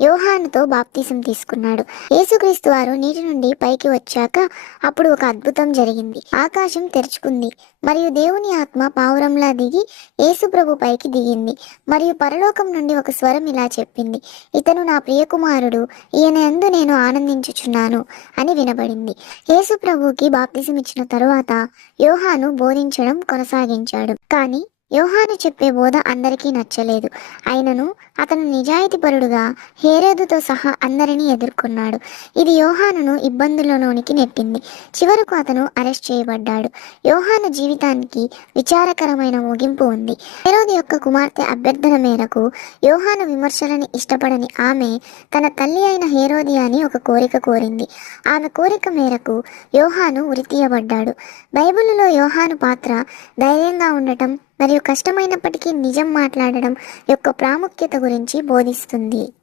యోహానుతో బాప్తిసం తీసుకున్నాడు. యేసుక్రీస్తు వారు నీటి నుండి పైకి వచ్చాక అప్పుడు ఒక అద్భుతం జరిగింది. ఆకాశం తెరుచుకుంది మరియు దేవుని ఆత్మ పావురంలా దిగి యేసు ప్రభు పైకి దిగింది. మరియు పరలోకం నుండి ఒక స్వరం ఇలా చెప్పింది, ఇతను నా ప్రియకుమారుడు, ఈయన యందు నేను ఆనందించుచున్నాను అని వినబడింది. యేసు ప్రభువుకి బాప్తిసం ఇచ్చిన తరువాత యోహాను బోధించడం కొనసాగించాడు. కానీ యోహాను చెప్పే బోధ అందరికీ నచ్చలేదు. అయినను అతను నిజాయితీపరుడుగా హేరోదుతో సహా అందరినీ ఎదుర్కొన్నాడు. ఇది యోహానును ఇబ్బందులలోనికి నెట్టింది. చివరకు అతను అరెస్ట్ చేయబడ్డాడు. యోహాను జీవితానికి విచారకరమైన ముగింపు ఉంది. హేరోదు యొక్క కుమార్తె అభ్యర్థన మేరకు యోహాను విమర్శలని ఇష్టపడని ఆమె తన తల్లి అయిన హేరోదియాని ఒక కోరిక కోరింది. ఆమె కోరిక మేరకు యోహాను ఉరితీయబడ్డాడు. బైబిలులో యోహాను పాత్ర ధైర్యంగా ఉండటం మరియు కష్టమైనప్పటికీ నిజం మాట్లాడడం యొక్క ప్రాముఖ్యత గురించి బోధిస్తుంది.